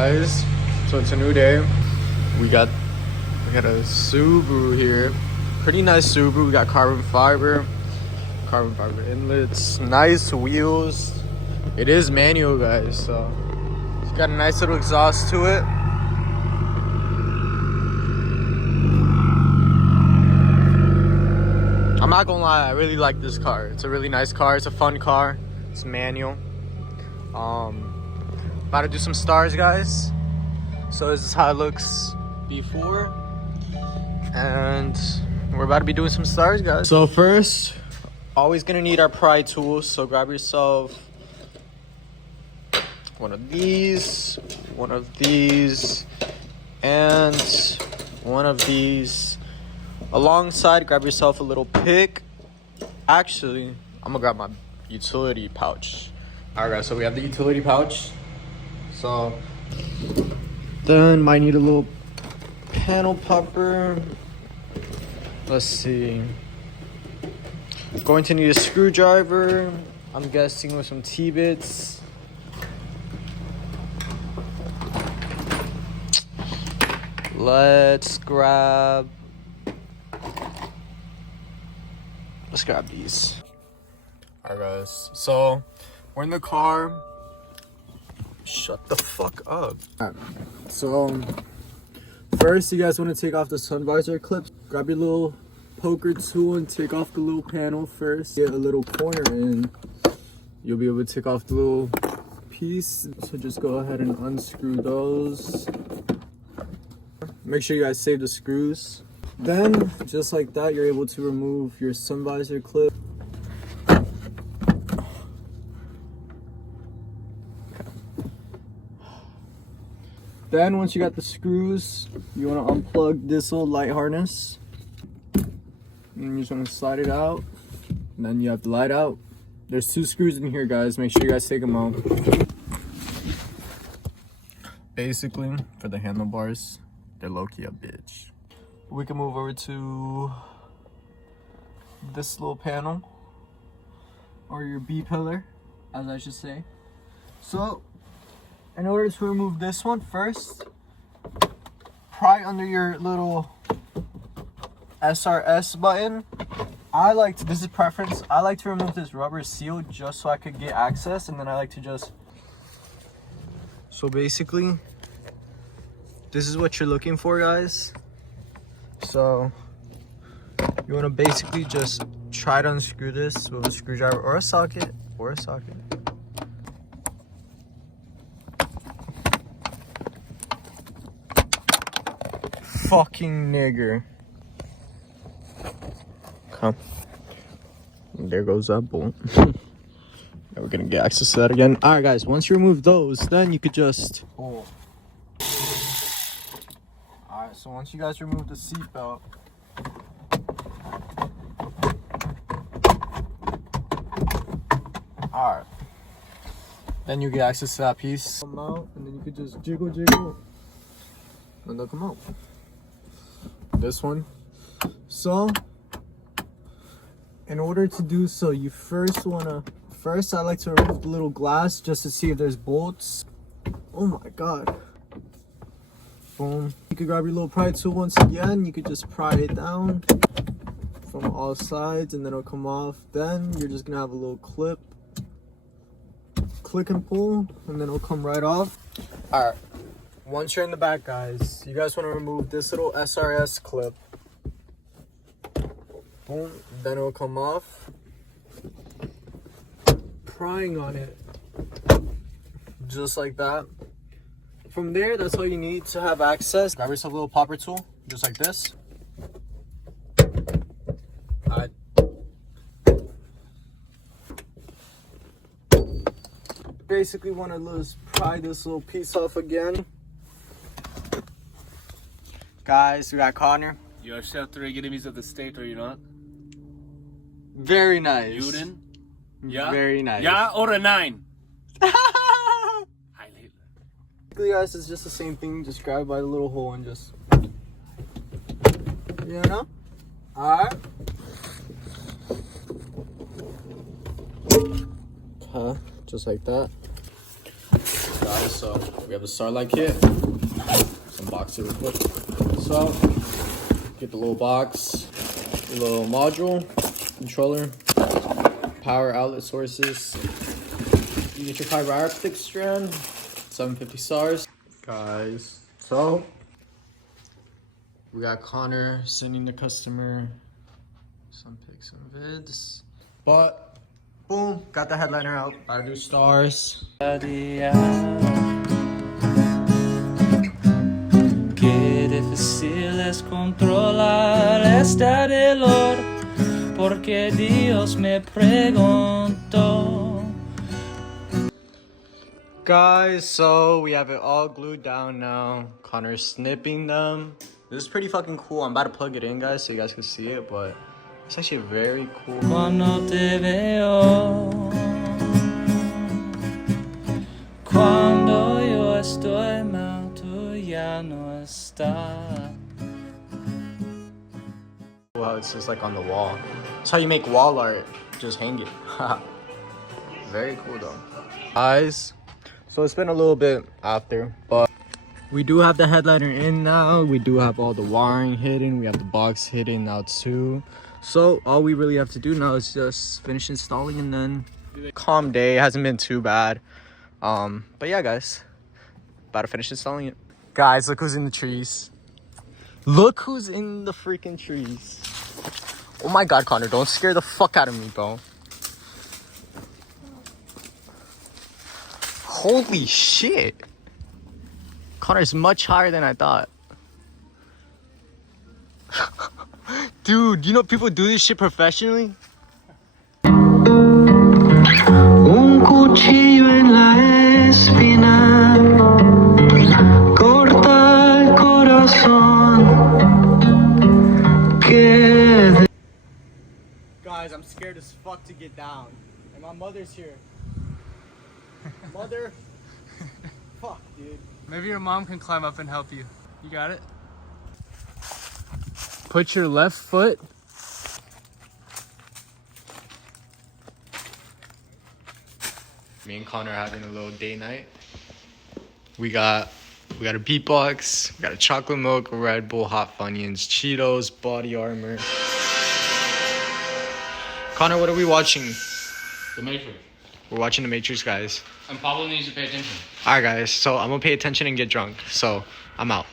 guys, so it's a new day. We got a Subaru here, pretty nice Subaru. We got carbon fiber inlets, nice wheels. It is manual, guys, so it's got a nice little exhaust to it. I'm not gonna lie, I really like this car. It's a really nice car. It's a fun car. It's manual. About to do some stars, guys. So this is how it looks before, and we're about to be doing some stars, guys. So first, always gonna need our pry tools. So grab yourself one of these, and one of these. Alongside, grab yourself a little pick. Actually, I'm gonna grab my utility pouch. Alright, guys, so we have the utility pouch. So then might need a little panel popper. Let's see. Going to need a screwdriver. I'm guessing with some T-bits. Let's grab these. Alright, guys, so we're in the car. Shut the fuck up. Right. So first, you guys want to take off the sun visor clips. Grab your little poker tool and take off the little panel first. Get a little corner in. You'll be able to take off the little piece. So just go ahead and unscrew those. Make sure you guys save the screws. Then, just like that, you're able to remove your sun visor clip. Then, once you got the screws, you want to unplug this little light harness. And you just want to slide it out. And then you have the light out. There's 2 screws in here, guys. Make sure you guys take them out. Basically, for the handlebars, they're low-key a bitch. We can move over to this little panel, or your B pillar, as I should say. So, in order to remove this one, first, pry under your little SRS button. This is preference, I like to remove this rubber seal just so I could get access, and then I like to just, so basically, this is what you're looking for, guys. So you want to basically just try to unscrew this with a screwdriver or a socket. Fucking nigger. Come. There goes that bolt. Now we're gonna get access to that again. Alright, guys, once you remove those, then you could just pull. Alright, so once you guys remove the seatbelt, alright, then you get access to that piece. Come out, and then you could just jiggle, and they'll come out. This one. So, in order to do so, you first I like to remove the little glass just to see if there's bolts. Oh my god. Boom. You could grab your little pry tool once again. You could just pry it down from all sides and then it'll come off. Then you're just gonna have a little clip. Click and pull, and then it'll come right off. Alright. Once you're in the back, guys, you guys want to remove this little SRS clip. Boom. Then it'll come off. Prying on it. Just like that. From there, that's all you need to have access. Grab yourself a little popper tool, just like this. Alright. Basically want to just pry this little piece off again. Guys, we got Connor. You're chef 3 enemies of the state, or you're not? Very nice. Juden? Yeah? Very nice. Yeah or a 9? Basically, guys, it's just the same thing. Just grab by the little hole and just, you know? Alright. Just like that. guys. So we have the Starlight kit. Some boxes real quick. So get the little box, the little module, controller, power outlet sources. You get your fiber optic strand, 750 stars. Guys, so we got Connor sending the customer some pics and vids. But boom, got the headliner out. Gotta do stars. Qué difícil es controlar esta dolor, porque Dios me preguntó. Guys, so we have it all glued down now. Connor's snipping them. This is pretty fucking cool. I'm about to plug it in, guys, so you guys can see it, but it's actually very cool. Cuando te veo, cuando yo estoy mal, tú ya no estás. Wow, it's just like on the wall. That's how you make wall art. Just hang it. Very cool though. Guys, so it's been a little bit after, but we do have the headliner in now. We do have all the wiring hidden. We have the box hidden now too. So all we really have to do now is just finish installing and then calm day. It hasn't been too bad. But yeah, guys, about to finish installing it. Guys, look who's in the trees. Look who's in the freaking trees. Oh my god, Connor, don't scare the fuck out of me, bro. Holy shit. Connor's much higher than I thought. Dude, you know people do this shit professionally? Un cuchillo en la espina corta el corazón que Guys, I'm scared as fuck to get down. And my mother's here. Mother. Fuck, dude. Maybe your mom can climb up and help you. You got it? Put your left foot. Me and Connor are having a little day night. We got a beatbox, we got a chocolate milk, a Red Bull, hot Funyuns, Cheetos, body armor. Connor, what are we watching? The Matrix. We're watching The Matrix, guys. And Pablo needs to pay attention. Alright guys, so I'm gonna pay attention and get drunk. So I'm out.